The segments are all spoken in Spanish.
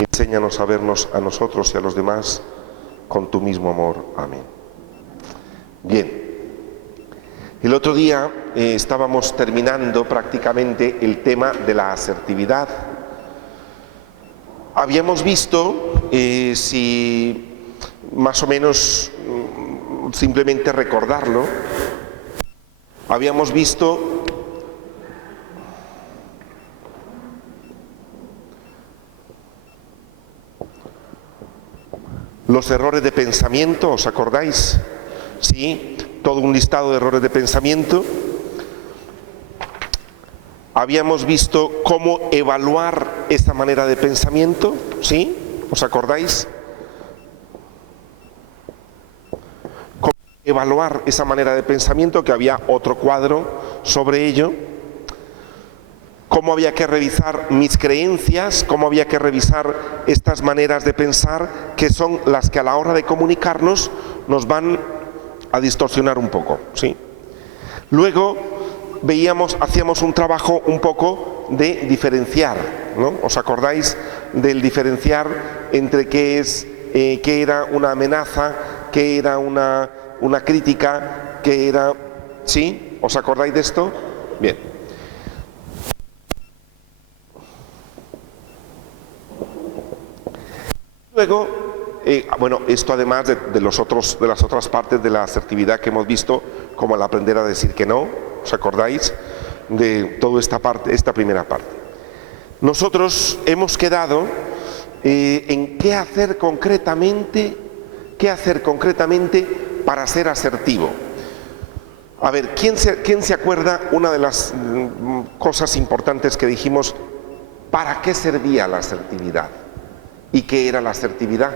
Enséñanos a vernos a nosotros y a los demás con tu mismo amor. Amén. Bien. El otro día estábamos terminando prácticamente el tema de la asertividad. Habíamos visto, si más o menos simplemente recordarlo, habíamos visto los errores de pensamiento, ¿os acordáis? Sí, todo un listado de errores de pensamiento. Habíamos visto cómo evaluar esa manera de pensamiento, ¿sí? ¿Os acordáis? Cómo evaluar esa manera de pensamiento, que había otro cuadro sobre ello. Cómo había que revisar mis creencias, cómo había que revisar estas maneras de pensar, que son las que a la hora de comunicarnos nos van a distorsionar un poco, ¿sí? Luego hacíamos un trabajo un poco de diferenciar, ¿no? ¿Os acordáis del diferenciar entre qué era una amenaza, qué era una crítica, qué era... ¿Sí? ¿Os acordáis de esto? Bien. Luego, bueno, esto además de las otras partes de la asertividad que hemos visto, como el aprender a decir que no, ¿os acordáis de toda esta primera parte? Nosotros hemos quedado en qué hacer concretamente para ser asertivo. A ver, ¿quién se acuerda una de las cosas importantes que dijimos? ¿Para qué servía la asertividad? ¿Y qué era la asertividad?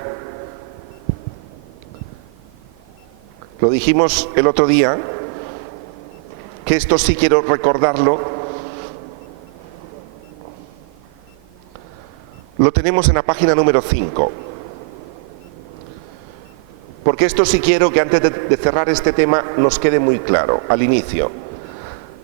Lo dijimos el otro día, que esto sí quiero recordarlo. Lo tenemos en la página número 5. Porque esto sí quiero que antes de cerrar este tema nos quede muy claro, al inicio.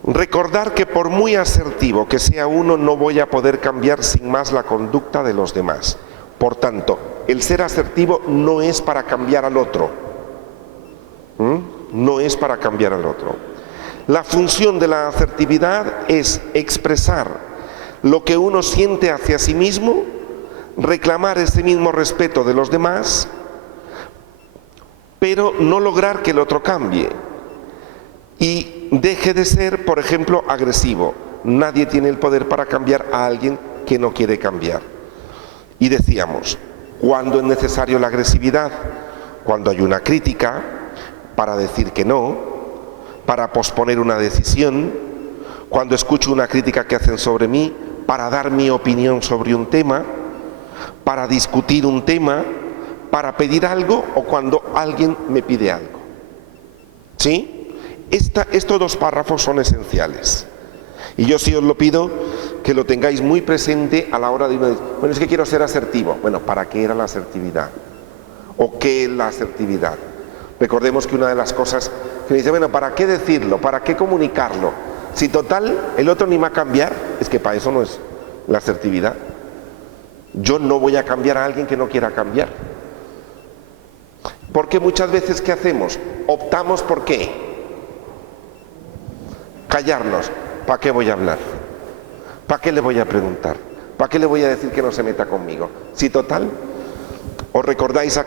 Recordar que por muy asertivo que sea uno, no voy a poder cambiar sin más la conducta de los demás. Por tanto, el ser asertivo no es para cambiar al otro. No es para cambiar al otro. La función de la asertividad es expresar lo que uno siente hacia sí mismo, reclamar ese mismo respeto de los demás, pero no lograr que el otro cambie y deje de ser, por ejemplo, agresivo. Nadie tiene el poder para cambiar a alguien que no quiere cambiar. Y decíamos, ¿cuándo es necesario la agresividad? Cuando hay una crítica, para decir que no, para posponer una decisión, cuando escucho una crítica que hacen sobre mí, para dar mi opinión sobre un tema, para discutir un tema, para pedir algo o cuando alguien me pide algo. ¿Sí? Estos dos párrafos son esenciales. Y yo sí os lo pido que lo tengáis muy presente a la hora de bueno, es que quiero ser asertivo. Bueno, ¿para qué era la asertividad? ¿O qué es la asertividad? Recordemos que una de las cosas que dice, bueno, ¿para qué decirlo? ¿Para qué comunicarlo? Si total, el otro ni va a cambiar, es que para eso no es la asertividad. Yo no voy a cambiar a alguien que no quiera cambiar. Porque muchas veces, ¿qué hacemos? Optamos por ¿qué? Callarnos. ¿Para qué voy a hablar? ¿Para qué le voy a preguntar? ¿Para qué le voy a decir que no se meta conmigo? Si total, ¿os recordáis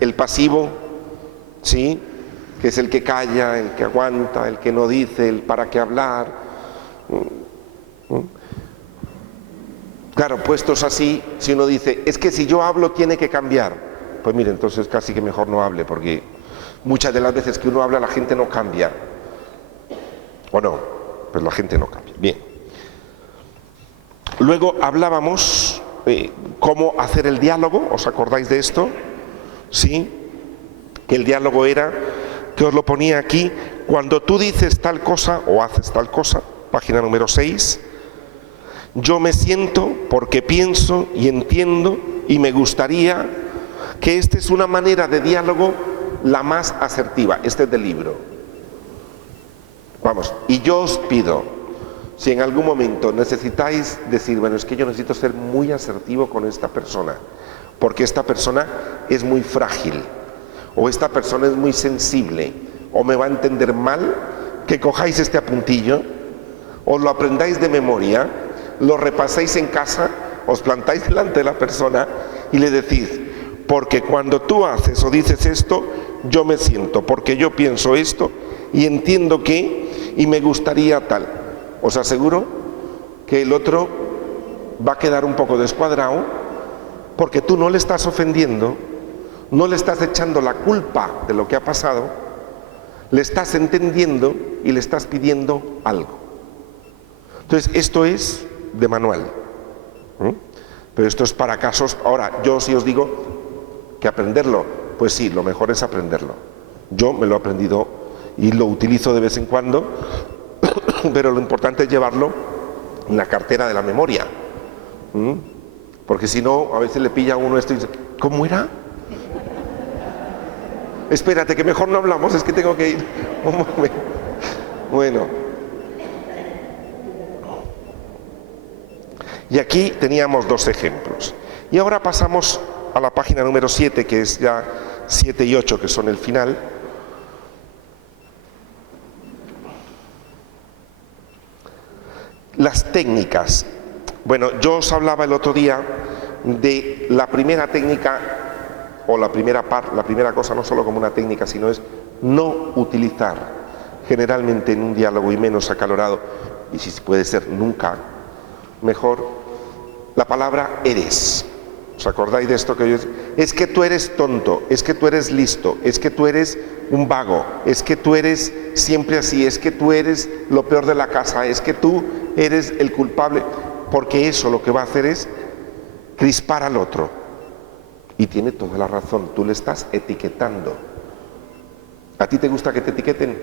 el pasivo? ¿Sí? Que es el que calla, el que aguanta, el que no dice, el para qué hablar. Claro, puestos así, si uno dice, es que si yo hablo tiene que cambiar. Pues mire, entonces casi que mejor no hable, porque muchas de las veces que uno habla la gente no cambia. ¿O no? Pues la gente no cambia. Bien. Luego hablábamos cómo hacer el diálogo. ¿Os acordáis de esto? Sí. Que el diálogo era, que os lo ponía aquí, cuando tú dices tal cosa o haces tal cosa, página número 6, yo me siento porque pienso y entiendo y me gustaría que esta es una manera de diálogo la más asertiva. Este es del libro. Vamos, y yo os pido, Si en algún momento necesitáis decir, bueno, es que yo necesito ser muy asertivo con esta persona, porque esta persona es muy frágil, o esta persona es muy sensible, o me va a entender mal, que cojáis este apuntillo, os lo aprendáis de memoria, lo repaséis en casa, os plantáis delante de la persona y le decís, porque cuando tú haces o dices esto, yo me siento, porque yo pienso esto y entiendo que, y me gustaría tal. Os aseguro que el otro va a quedar un poco descuadrado, porque tú no le estás ofendiendo, no le estás echando la culpa de lo que ha pasado, le estás entendiendo y le estás pidiendo algo. Entonces, esto es de manual, pero esto es para casos. Ahora, yo sí os digo que aprenderlo, pues sí, lo mejor es aprenderlo. Yo me lo he aprendido y lo utilizo de vez en cuando, pero lo importante es llevarlo en la cartera de la memoria, porque si no, a veces le pilla a uno esto y dice, ¿cómo era? Espérate, que mejor no hablamos, es que tengo que ir. Bueno. Y aquí teníamos dos ejemplos. Y ahora pasamos a la página número 7, que es ya 7 y 8, que son el final. Las técnicas. Bueno, yo os hablaba el otro día de la primera técnica, o la primera cosa, no solo como una técnica, sino es no utilizar generalmente en un diálogo, y menos acalorado, y si puede ser nunca, mejor, la palabra eres. ¿Os acordáis de esto que yo decía? Es que tú eres tonto, es que tú eres listo, es que tú eres un vago, es que tú eres siempre así, es que tú eres lo peor de la casa, es que tú eres el culpable, porque eso lo que va a hacer es crispar al otro. Y tiene toda la razón, tú le estás etiquetando. ¿A ti te gusta que te etiqueten?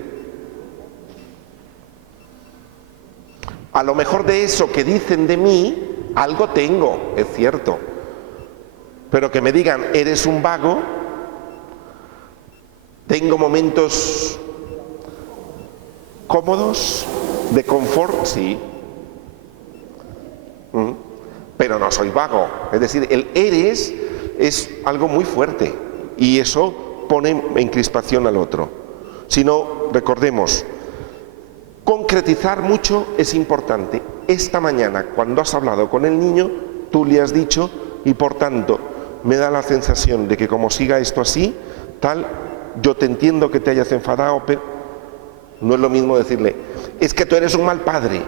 A lo mejor de eso que dicen de mí, algo tengo, es cierto. Pero que me digan, eres un vago, tengo momentos cómodos, de confort, sí. Pero no soy vago. Es decir, el eres es algo muy fuerte y eso pone en crispación al otro. Si no, recordemos, concretizar mucho es importante. Esta mañana, cuando has hablado con el niño, tú le has dicho, y por tanto, me da la sensación de que como siga esto así, tal, yo te entiendo que te hayas enfadado, pero no es lo mismo decirle, es que tú eres un mal padre.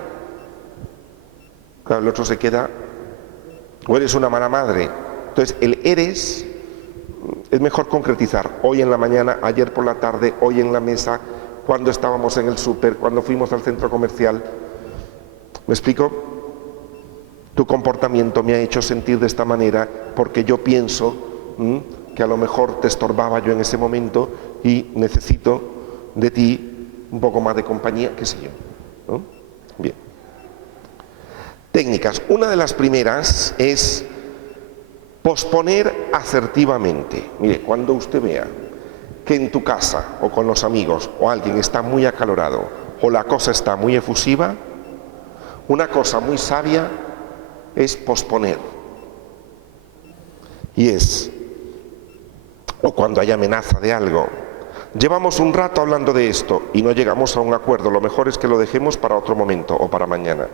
Claro, el otro se queda, o eres una mala madre. Entonces, el eres es mejor concretizar. Hoy en la mañana, ayer por la tarde, hoy en la mesa, cuando estábamos en el súper, cuando fuimos al centro comercial. ¿Me explico? Tu comportamiento me ha hecho sentir de esta manera porque yo pienso que a lo mejor te estorbaba yo en ese momento y necesito de ti un poco más de compañía, qué sé yo, ¿no? Bien. Técnicas. Una de las primeras es posponer asertivamente. Mire, cuando usted vea que en tu casa o con los amigos o alguien está muy acalorado o la cosa está muy efusiva, una cosa muy sabia es posponer. Y es, o cuando hay amenaza de algo, llevamos un rato hablando de esto y no llegamos a un acuerdo, lo mejor es que lo dejemos para otro momento o para mañana.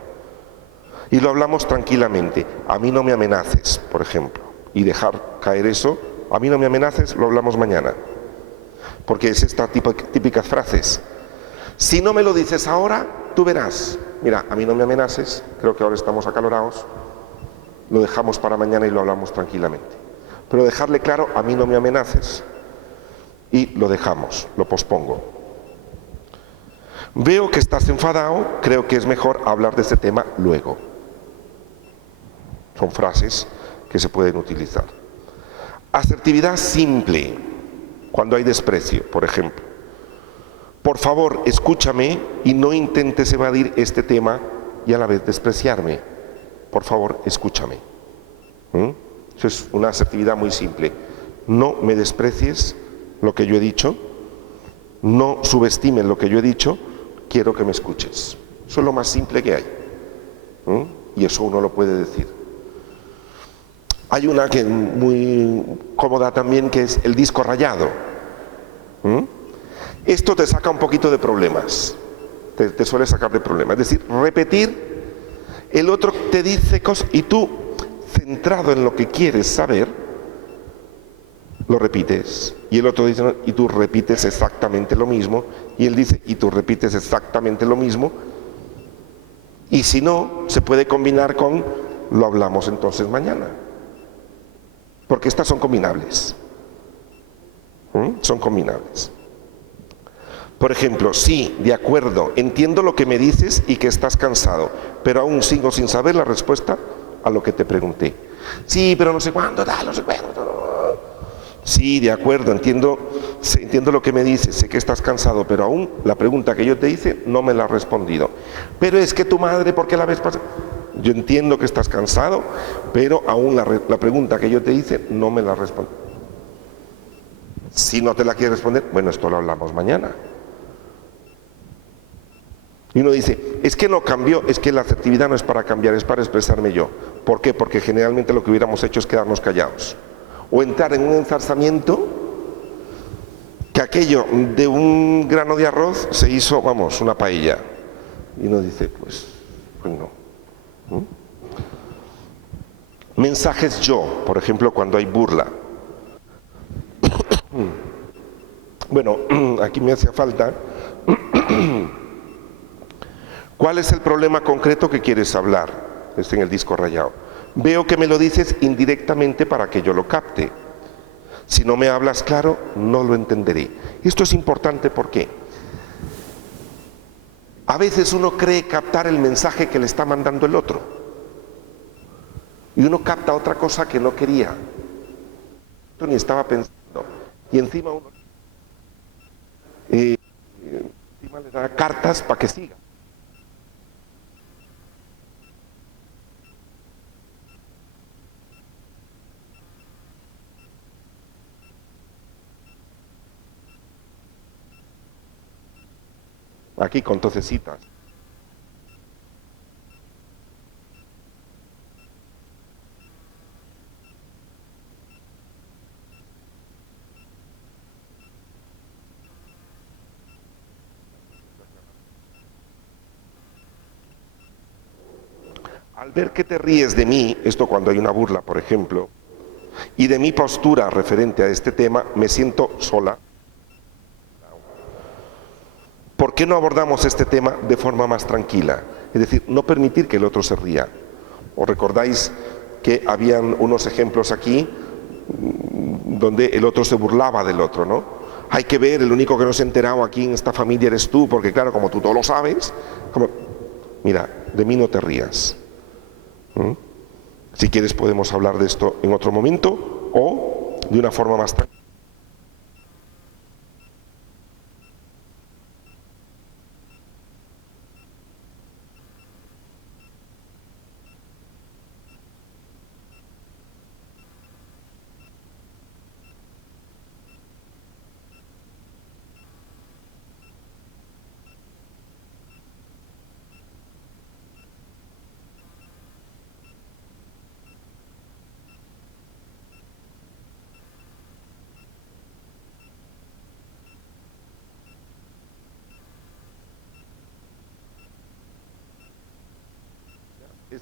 Y lo hablamos tranquilamente. A mí no me amenaces, por ejemplo, y dejar caer eso, a mí no me amenaces, lo hablamos mañana. Porque es esta típicas frases. Si no me lo dices ahora, tú verás. Mira, a mí no me amenaces, creo que ahora estamos acalorados, lo dejamos para mañana y lo hablamos tranquilamente. Pero dejarle claro, a mí no me amenaces. Y lo dejamos, lo pospongo. Veo que estás enfadado, creo que es mejor hablar de este tema luego. Son frases que se pueden utilizar. Asertividad simple, cuando hay desprecio, por ejemplo. Por favor, escúchame y no intentes evadir este tema y a la vez despreciarme. Por favor, escúchame. Eso es una asertividad muy simple. No me desprecies lo que yo he dicho, no subestimes lo que yo he dicho, quiero que me escuches. Eso es lo más simple que hay. ¿Mm? Y eso uno lo puede decir. Hay una que es muy cómoda también, que es el disco rayado. ¿Mm? Esto te saca un poquito de problemas, te suele sacar de problemas. Es decir, repetir, el otro te dice cosas y tú, centrado en lo que quieres saber, lo repites. Y el otro dice, no, y tú repites exactamente lo mismo. Y él dice, y tú repites exactamente lo mismo. Y si no, se puede combinar con, lo hablamos entonces mañana. Porque estas son combinables. Son combinables. Por ejemplo, sí, de acuerdo, entiendo lo que me dices y que estás cansado, pero aún sigo sin saber la respuesta a lo que te pregunté. Sí, pero no sé cuándo, no sé cuándo. Sí, de acuerdo, entiendo lo que me dices, sé que estás cansado, pero aún la pregunta que yo te hice no me la has respondido. Pero es que tu madre, ¿por qué la ves pasar? Yo entiendo que estás cansado, pero aún la pregunta que yo te hice no me la has respondido. Si no te la quieres responder, bueno, esto lo hablamos mañana. Y uno dice, es que no cambió, es que la asertividad no es para cambiar, es para expresarme yo. ¿Por qué? Porque generalmente lo que hubiéramos hecho es quedarnos callados. O entrar en un enzarzamiento que aquello de un grano de arroz se hizo, vamos, una paella. Y uno dice, pues no. Mensajes yo, por ejemplo, cuando hay burla. Bueno, aquí me hacía falta. ¿Cuál es el problema concreto que quieres hablar? Está en el disco rayado. Veo que me lo dices indirectamente para que yo lo capte. Si no me hablas claro, no lo entenderé. Esto es importante porque a veces uno cree captar el mensaje que le está mandando el otro. Y uno capta otra cosa que no quería. Ni estaba pensando. Y encima uno encima le da cartas para que siga. Aquí con tocecitas. Al ver que te ríes de mí, esto cuando hay una burla, por ejemplo, y de mi postura referente a este tema, me siento sola. ¿Por qué no abordamos este tema de forma más tranquila? Es decir, no permitir que el otro se ría. ¿Os recordáis que habían unos ejemplos aquí donde el otro se burlaba del otro, ¿no? Hay que ver, el único que no se ha enterado aquí en esta familia eres tú, porque claro, como tú todo lo sabes, mira, de mí no te rías. Si quieres podemos hablar de esto en otro momento o de una forma más tranquila.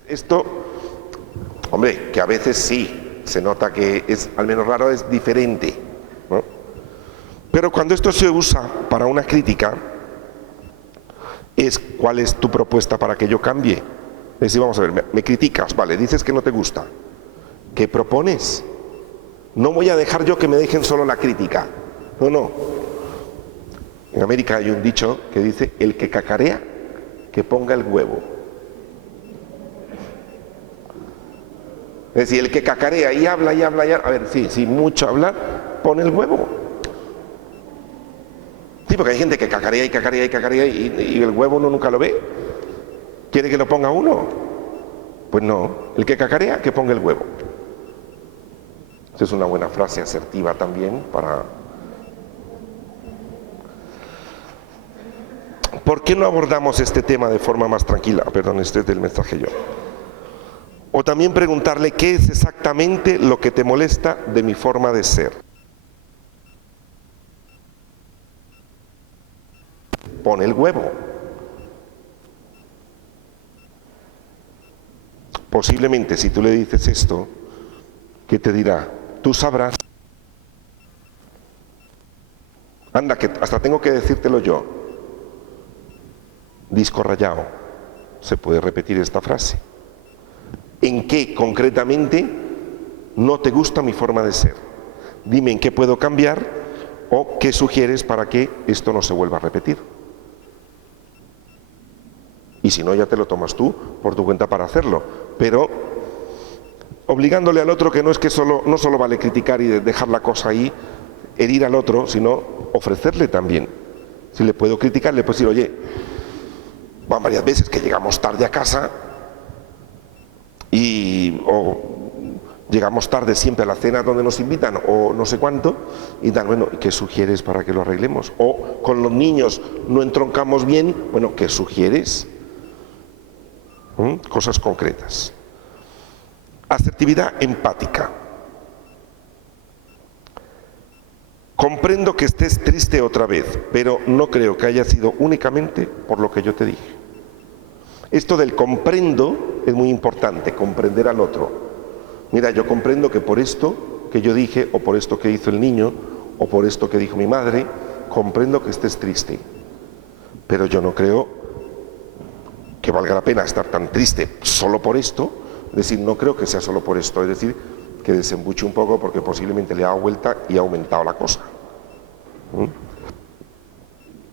Esto, hombre, que a veces sí, se nota que es, al menos raro, es diferente, ¿no? Pero cuando esto se usa para una crítica, es ¿cuál es tu propuesta para que yo cambie? Es decir, vamos a ver, me criticas, vale, dices que no te gusta. ¿Qué propones? No voy a dejar yo que me dejen solo la crítica. No, no. En América hay un dicho que dice, el que cacarea, que ponga el huevo. Es decir, el que cacarea y habla y habla y habla, a ver, sí, sí, mucho hablar, pone el huevo. Sí, porque hay gente que cacarea y cacarea y cacarea y el huevo uno nunca lo ve. ¿Quiere que lo ponga uno? Pues no, el que cacarea, que ponga el huevo. Esa es una buena frase asertiva también para... ¿Por qué no abordamos este tema de forma más tranquila? Perdón, este es del mensaje yo. O también preguntarle qué es exactamente lo que te molesta de mi forma de ser. Pone el huevo. Posiblemente si tú le dices esto, ¿qué te dirá? Tú sabrás. Anda, que hasta tengo que decírtelo yo. Disco rayado. Se puede repetir esta frase. ¿En qué concretamente no te gusta mi forma de ser? Dime en qué puedo cambiar o qué sugieres para que esto no se vuelva a repetir. Y si no, ya te lo tomas tú por tu cuenta para hacerlo. Pero obligándole al otro, que no es que no solo vale criticar y dejar la cosa ahí, herir al otro, sino ofrecerle también. Si le puedo criticar, le puedo decir, oye, van varias veces que llegamos tarde a casa o llegamos tarde siempre a la cena donde nos invitan o no sé cuánto, y tal, bueno, ¿qué sugieres para que lo arreglemos? O con los niños no entroncamos bien, bueno, ¿qué sugieres? Cosas concretas. Asertividad empática. Comprendo que estés triste otra vez, pero no creo que haya sido únicamente por lo que yo te dije. Esto del comprendo es muy importante, comprender al otro. Mira, yo comprendo que por esto que yo dije, o por esto que hizo el niño, o por esto que dijo mi madre, comprendo que estés triste. Pero yo no creo que valga la pena estar tan triste solo por esto. Es decir, no creo que sea solo por esto. Es decir, que desembuche un poco porque posiblemente le ha dado vuelta y ha aumentado la cosa.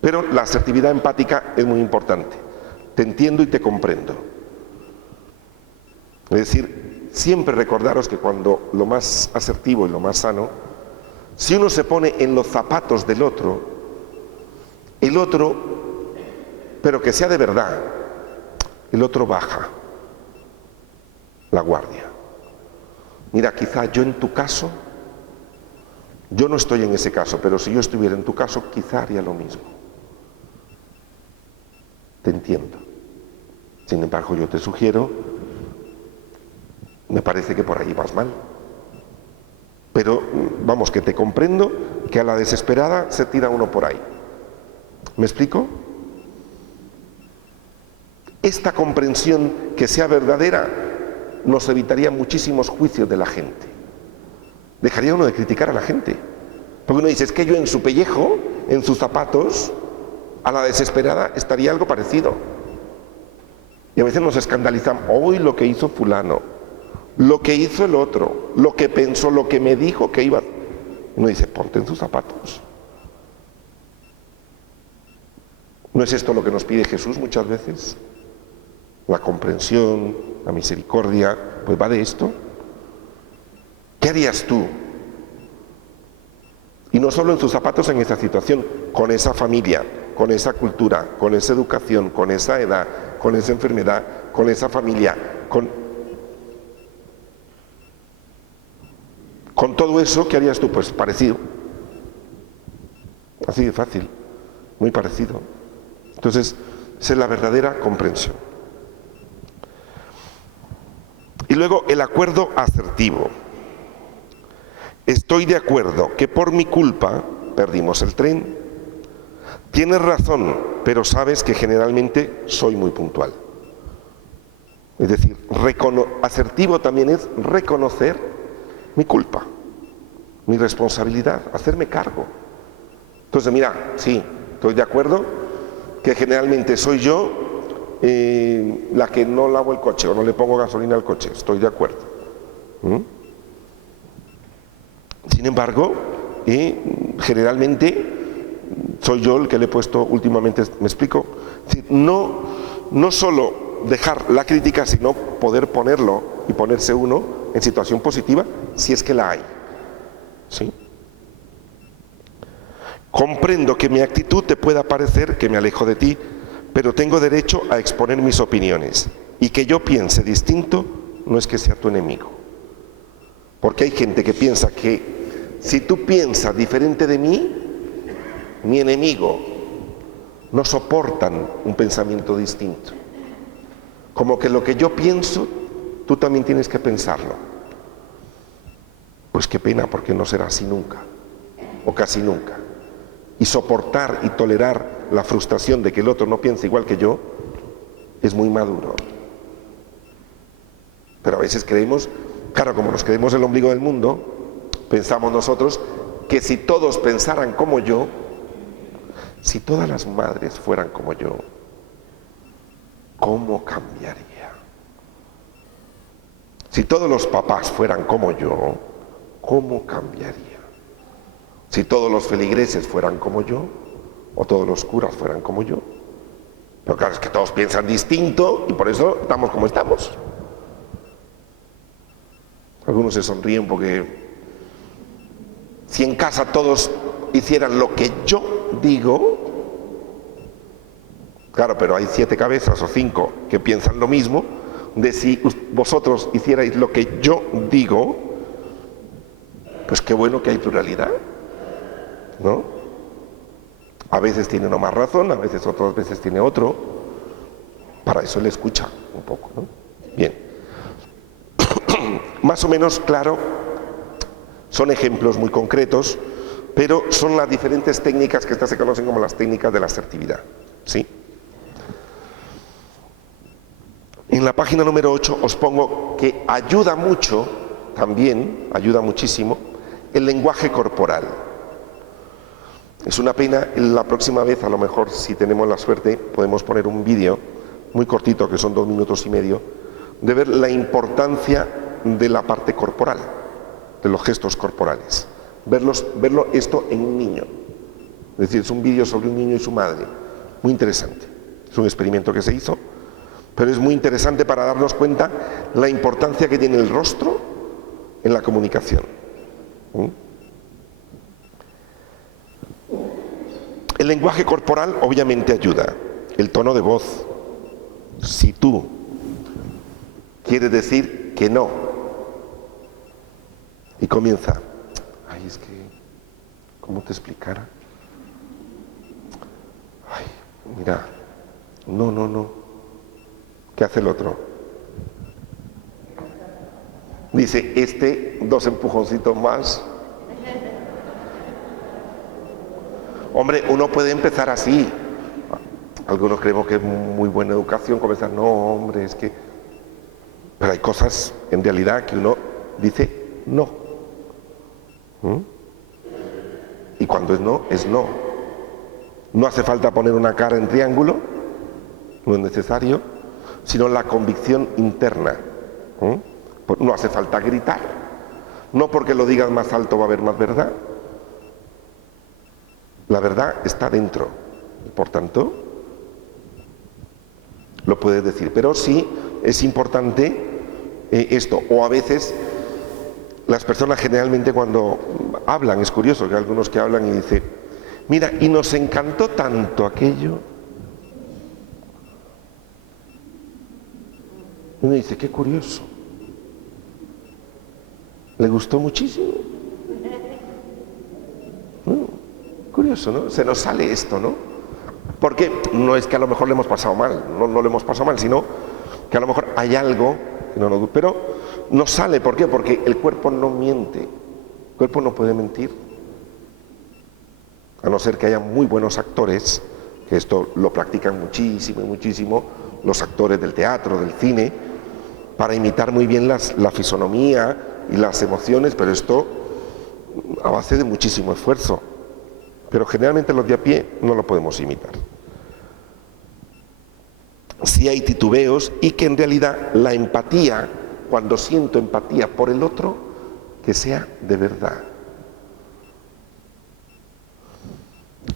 Pero la asertividad empática es muy importante. Te entiendo y te comprendo. Es decir, siempre recordaros que cuando lo más asertivo y lo más sano, si uno se pone en los zapatos del otro, el otro, pero que sea de verdad, el otro baja la guardia. Mira, quizá yo en tu caso, yo no estoy en ese caso, pero si yo estuviera en tu caso, quizá haría lo mismo. Te entiendo. Sin embargo, yo te sugiero, me parece que por ahí vas mal. Pero, vamos, que te comprendo que a la desesperada se tira uno por ahí. ¿Me explico? Esta comprensión que sea verdadera nos evitaría muchísimos juicios de la gente. Dejaría uno de criticar a la gente. Porque uno dice, es que yo en su pellejo, en sus zapatos, a la desesperada estaría algo parecido. Y a veces nos escandalizamos, hoy lo que hizo fulano, lo que hizo el otro, lo que pensó, lo que me dijo que iba. Uno dice, ponte en sus zapatos. ¿No es esto lo que nos pide Jesús muchas veces? La comprensión, la misericordia, pues va de esto. ¿Qué harías tú? Y no solo en sus zapatos en esa situación, con esa familia, con esa cultura, con esa educación, con esa edad, con esa enfermedad, con esa familia, con todo eso, ¿qué harías tú? Pues parecido. Así de fácil, muy parecido. Entonces, esa es la verdadera comprensión. Y luego el acuerdo asertivo. Estoy de acuerdo que por mi culpa perdimos el tren. Tienes razón, pero sabes que generalmente soy muy puntual. Es decir, asertivo también es reconocer mi culpa, mi responsabilidad, hacerme cargo. Entonces, mira, sí, estoy de acuerdo que generalmente soy yo la que no lavo el coche o no le pongo gasolina al coche, estoy de acuerdo. Sin embargo, generalmente soy yo el que le he puesto últimamente, ¿me explico? Es decir, no solo dejar la crítica, sino poder ponerlo y ponerse uno en situación positiva, si es que la hay. ¿Sí? Comprendo que mi actitud te pueda parecer que me alejo de ti, pero tengo derecho a exponer mis opiniones. Y que yo piense distinto no es que sea tu enemigo. Porque hay gente que piensa que si tú piensas diferente de mí, mi enemigo. no soportan un pensamiento distinto. Como que lo que yo pienso, tú también tienes que pensarlo. Pues qué pena, porque no será así nunca, o casi nunca. Y soportar y tolerar la frustración de que el otro no piense igual que yo, es muy maduro. Pero a veces creemos, claro, como nos creemos el ombligo del mundo, pensamos nosotros que si todos pensaran como yo, si todas las madres fueran como yo, ¿cómo cambiaría? Si todos los papás fueran como yo, ¿cómo cambiaría? Si todos los feligreses fueran como yo, o todos los curas fueran como yo. Pero claro, es que todos piensan distinto y por eso estamos como estamos. Algunos se sonríen porque si en casa todos hicieran lo que yo digo, claro, pero hay 7 cabezas o 5 que piensan lo mismo, de si vosotros hicierais lo que yo digo, pues qué bueno que hay pluralidad, ¿no? A veces tiene uno más razón, a veces otras veces tiene otro. Para eso le escucha un poco, ¿no? Bien. Más o menos claro, son ejemplos muy concretos, pero son las diferentes técnicas que estas se conocen como las técnicas de la asertividad, ¿sí? En la página número 8 os pongo que ayuda mucho, también ayuda muchísimo, el lenguaje corporal. Es una pena, la próxima vez a lo mejor, si tenemos la suerte, podemos poner un vídeo muy cortito, que son 2 minutos y medio, de ver la importancia de la parte corporal, de los gestos corporales. Verlo esto en un niño. Es decir, es un vídeo sobre un niño y su madre. Muy interesante. Es un experimento que se hizo, pero es muy interesante para darnos cuenta la importancia que tiene el rostro en la comunicación. El lenguaje corporal obviamente ayuda. El tono de voz. Si tú quieres decir que no y comienza, ay, es que, ¿cómo te explicara? Ay, mira, no. ¿Qué hace el otro? Dice, 2 empujoncitos más. Hombre, uno puede empezar así. Algunos creemos que es muy buena educación comenzar, no, hombre, es que... Pero hay cosas, en realidad, que uno dice no. Y cuando es no, es no. No hace falta poner una cara en triángulo, no es necesario, sino la convicción interna. No hace falta gritar. No porque lo digas más alto va a haber más verdad. La verdad está dentro. Por tanto, lo puedes decir. Pero sí es importante esto. O a veces las personas generalmente cuando hablan, es curioso que hay algunos que hablan y dicen, mira, y nos encantó tanto aquello. Y uno dice, qué curioso. ¿Le gustó muchísimo? Curioso, ¿no? Se nos sale esto, ¿no? Porque no es que a lo mejor le hemos pasado mal, no le hemos pasado mal, sino que a lo mejor hay algo que no nos... Pero nos sale, ¿por qué? Porque el cuerpo no miente, el cuerpo no puede mentir. A no ser que haya muy buenos actores, que esto lo practican muchísimo, los actores del teatro, del cine, para imitar muy bien la fisonomía y las emociones, pero esto a base de muchísimo esfuerzo. Pero generalmente los de a pie no lo podemos imitar. Sí hay titubeos y que en realidad la empatía, cuando siento empatía por el otro, que sea de verdad.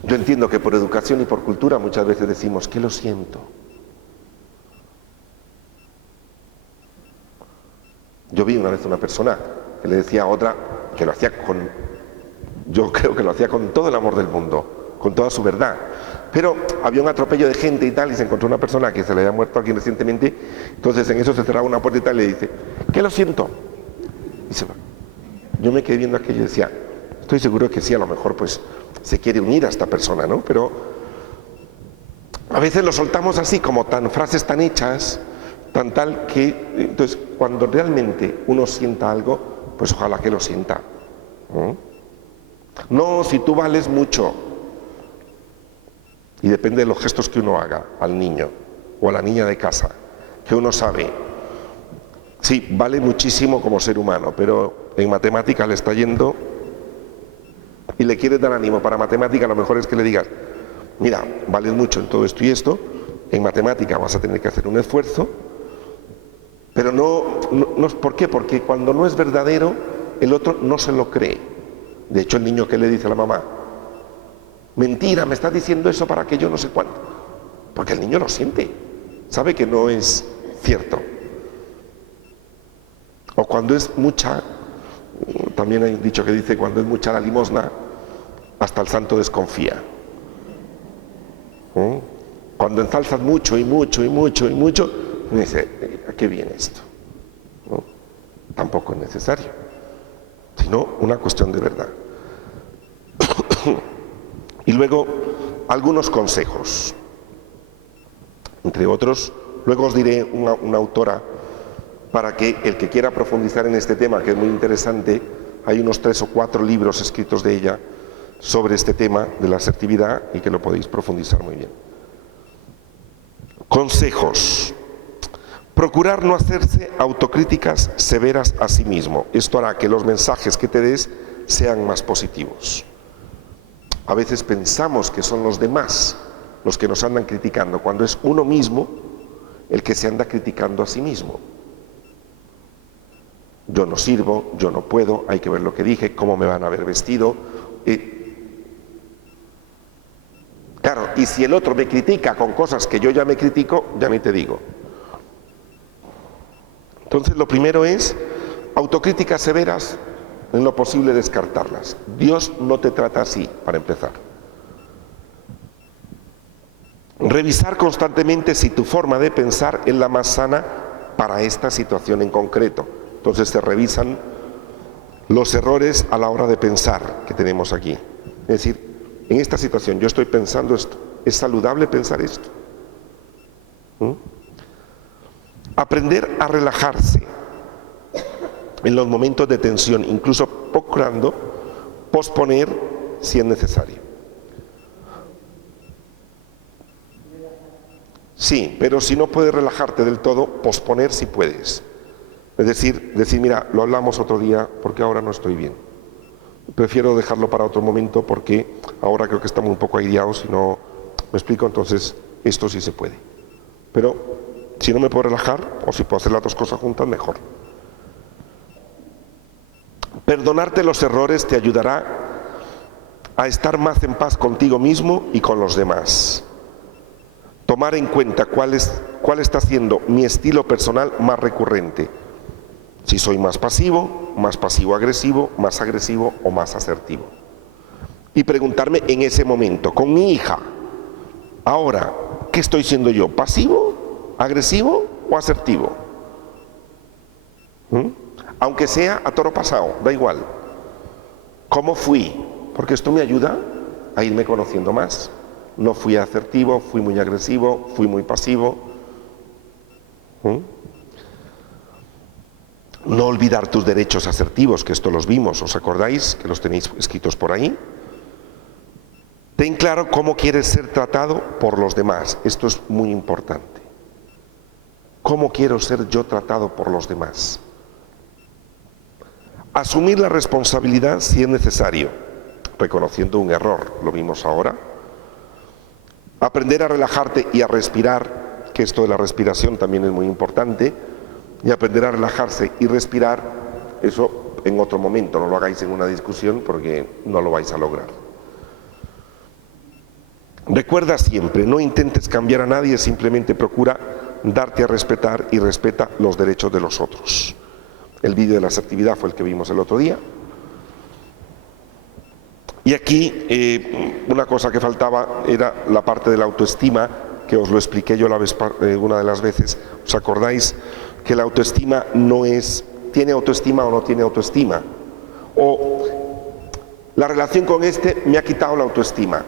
Yo entiendo que por educación y por cultura muchas veces decimos que lo siento. Yo vi una vez una persona que le decía a otra que lo hacía yo creo que lo hacía con todo el amor del mundo, con toda su verdad. Pero había un atropello de gente y tal, y se encontró una persona que se le había muerto a alguien recientemente, entonces en eso se cerraba una puerta y tal, y le dice, ¿qué lo siento? Y se va. Yo me quedé viendo aquello y decía, estoy seguro que sí, a lo mejor pues se quiere unir a esta persona, ¿no? Pero A veces lo soltamos así, como tan frases tan hechas, tan tal que, entonces, cuando realmente uno sienta algo, pues ojalá que lo sienta. No, si tú vales mucho. Y depende de los gestos que uno haga al niño o a la niña de casa, que uno sabe, sí, vale muchísimo como ser humano, pero en matemática le está yendo y le quieres dar ánimo para matemática, lo mejor es que le digas, mira, vales mucho en todo esto y esto, en matemática vas a tener que hacer un esfuerzo, pero no, ¿por qué? Porque cuando no es verdadero, el otro no se lo cree. De hecho, el niño, ¿qué le dice a la mamá? Mentira, me estás diciendo eso para que yo no sé cuánto. Porque el niño lo siente, sabe que no es cierto. O cuando es mucha, también hay un dicho que dice, cuando es mucha la limosna, hasta el santo desconfía. Cuando ensalzas mucho y mucho y mucho y mucho, me dice, ¿a qué viene esto? Tampoco es necesario, sino una cuestión de verdad. Y luego, algunos consejos. Entre otros, luego os diré una autora para que el que quiera profundizar en este tema, que es muy interesante, hay unos 3 o 4 libros escritos de ella sobre este tema de la asertividad y que lo podéis profundizar muy bien. Consejos. Procurar no hacerse autocríticas severas a sí mismo. Esto hará que los mensajes que te des sean más positivos. A veces pensamos que son los demás los que nos andan criticando, cuando es uno mismo el que se anda criticando a sí mismo. Yo no sirvo, yo no puedo, hay que ver lo que dije, cómo me van a ver vestido. Claro, y si el otro me critica con cosas que yo ya me critico, ya ni te digo. Entonces, lo primero es autocríticas severas, en lo posible descartarlas. Dios no te trata así, para empezar. Revisar constantemente si tu forma de pensar es la más sana para esta situación en concreto. Entonces se revisan los errores a la hora de pensar que tenemos aquí. Es decir, en esta situación yo estoy pensando esto. ¿Es saludable pensar esto? Aprender a relajarse en los momentos de tensión, incluso procurando posponer si es necesario. Sí, pero si no puedes relajarte del todo, posponer si puedes. Es decir, mira, lo hablamos otro día porque ahora no estoy bien. Prefiero dejarlo para otro momento porque ahora creo que estamos un poco aireados y no me explico, entonces esto sí se puede. Pero si no me puedo relajar o si puedo hacer las dos cosas juntas, mejor. Perdonarte los errores te ayudará a estar más en paz contigo mismo y con los demás. Tomar en cuenta cuál está siendo mi estilo personal más recurrente. Si soy más pasivo-agresivo, más agresivo o más asertivo. Y preguntarme en ese momento, con mi hija, ahora, ¿qué estoy siendo yo? ¿Pasivo, agresivo o asertivo? Aunque sea a toro pasado, da igual. ¿Cómo fui? Porque esto me ayuda a irme conociendo más. No fui asertivo, fui muy agresivo, fui muy pasivo. No olvidar tus derechos asertivos, que esto los vimos, ¿os acordáis? Que los tenéis escritos por ahí. Ten claro cómo quieres ser tratado por los demás. Esto es muy importante. ¿Cómo quiero ser yo tratado por los demás? Asumir la responsabilidad si es necesario, reconociendo un error, lo vimos ahora. Aprender a relajarte y a respirar, que esto de la respiración también es muy importante, y aprender a relajarse y respirar, eso en otro momento, no lo hagáis en una discusión porque no lo vais a lograr. Recuerda siempre, no intentes cambiar a nadie, simplemente procura darte a respetar y respeta los derechos de los otros. El vídeo de la asertividad fue el que vimos el otro día. Y aquí una cosa que faltaba era la parte de la autoestima, que os lo expliqué yo una de las veces. ¿Os acordáis que la autoestima no es, tiene autoestima o no tiene autoestima? O la relación con este me ha quitado la autoestima.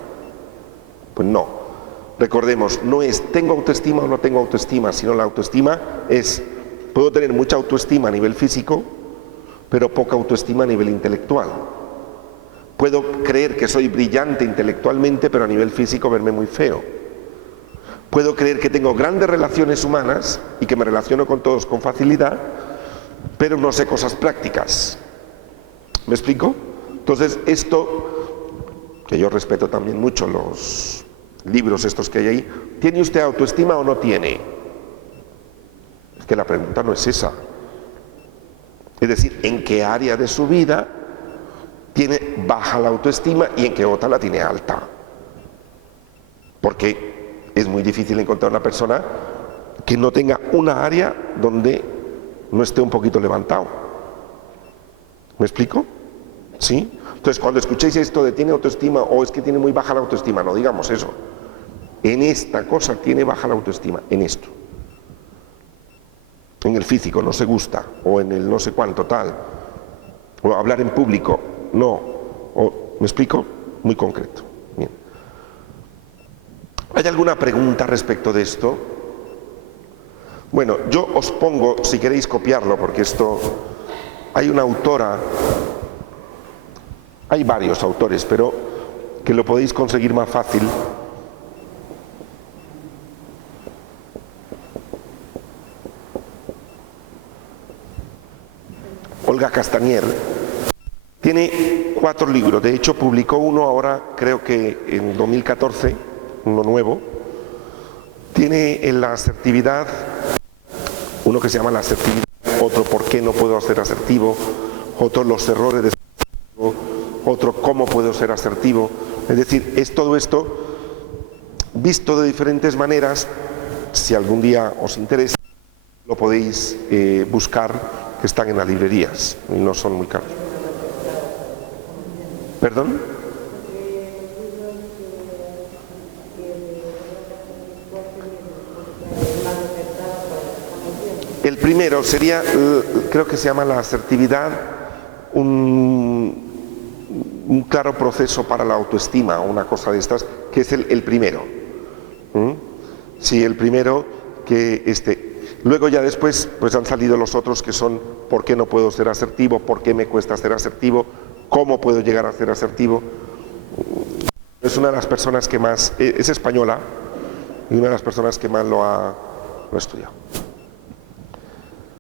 Pues no. Recordemos, no es tengo autoestima o no tengo autoestima, sino la autoestima es, puedo tener mucha autoestima a nivel físico, pero poca autoestima a nivel intelectual. Puedo creer que soy brillante intelectualmente, pero a nivel físico verme muy feo. Puedo creer que tengo grandes relaciones humanas y que me relaciono con todos con facilidad, pero no sé cosas prácticas. ¿Me explico? Entonces, esto, que yo respeto también mucho los libros estos que hay ahí, ¿tiene usted autoestima o no tiene? Es que la pregunta no es esa. Es decir, ¿en qué área de su vida tiene baja la autoestima y en qué otra la tiene alta? Porque es muy difícil encontrar una persona que no tenga una área donde no esté un poquito levantado. ¿Me explico? ¿Sí? Entonces, cuando escuchéis esto de tiene autoestima o es que tiene muy baja la autoestima, no digamos eso. En esta cosa tiene baja la autoestima, en esto. En el físico no se gusta, o en el no sé cuánto tal, o hablar en público, no. O, ¿me explico? Muy concreto. Bien. ¿Hay alguna pregunta respecto de esto? Bueno, yo os pongo, si queréis copiarlo, porque esto, hay una autora, hay varios autores, pero que lo podéis conseguir más fácil. Olga Castañer tiene 4 libros, de hecho publicó uno ahora, creo que en 2014, uno nuevo. Tiene en la asertividad, uno que se llama la asertividad, otro por qué no puedo ser asertivo, otro los errores de ser asertivo, otro cómo puedo ser asertivo. Es decir, es todo esto visto de diferentes maneras. Si algún día os interesa, lo podéis buscar, que están en las librerías y no son muy caros. ¿Perdón? El primero sería, creo que se llama la asertividad, un claro proceso para la autoestima, una cosa de estas, que es el primero. Sí, el primero que luego ya después pues han salido los otros que son ¿por qué no puedo ser asertivo? ¿Por qué me cuesta ser asertivo? ¿Cómo puedo llegar a ser asertivo? Es una de las personas que más, es española y una de las personas que más lo ha estudiado.